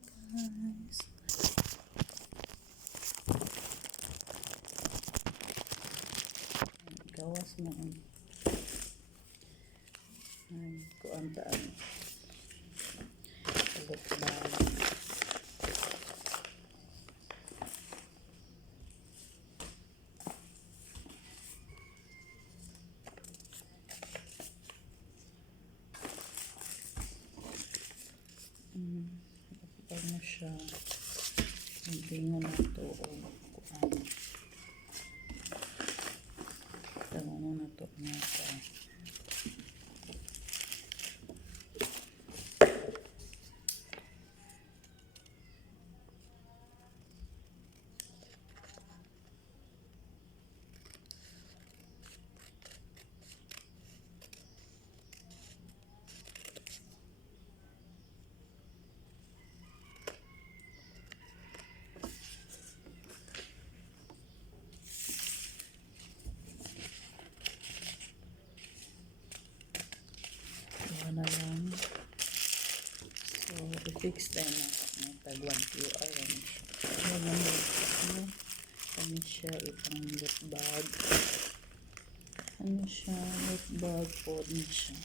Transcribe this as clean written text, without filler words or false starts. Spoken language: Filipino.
guys. Gawas mo ay kuan taan ugot bag. Kapag na siya bingo na ito o kuan tama na ito na ito. Na lang. So, i-fix tayo na tag 1 QR. Ano siya, itong lip bag. Ano siya, lip bag po din siya.